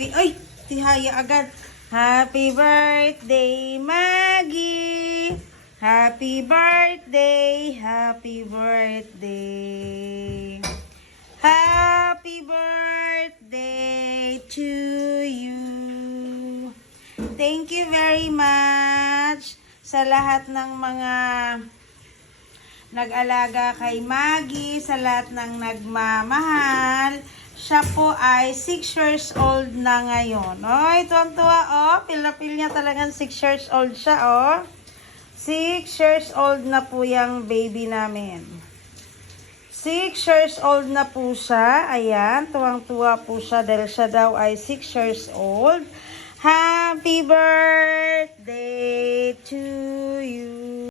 Happy, ay, tihaya agad. Happy birthday, Maggie. Happy birthday, happy birthday. Happy birthday to you. Thank you very much sa lahat ng mga nag-alaga kay Maggie, sa lahat ng nagmamahal. Siya po ay 6 years old na ngayon. Oy, tuwang-tuwa, oh. Pil niya talagang 6 years old siya, oh. 6 years old na po yung baby namin. 6 years old na po siya. Ayan, tuwang-tuwa po siya dahil siya daw ay 6 years old. Happy birthday to you.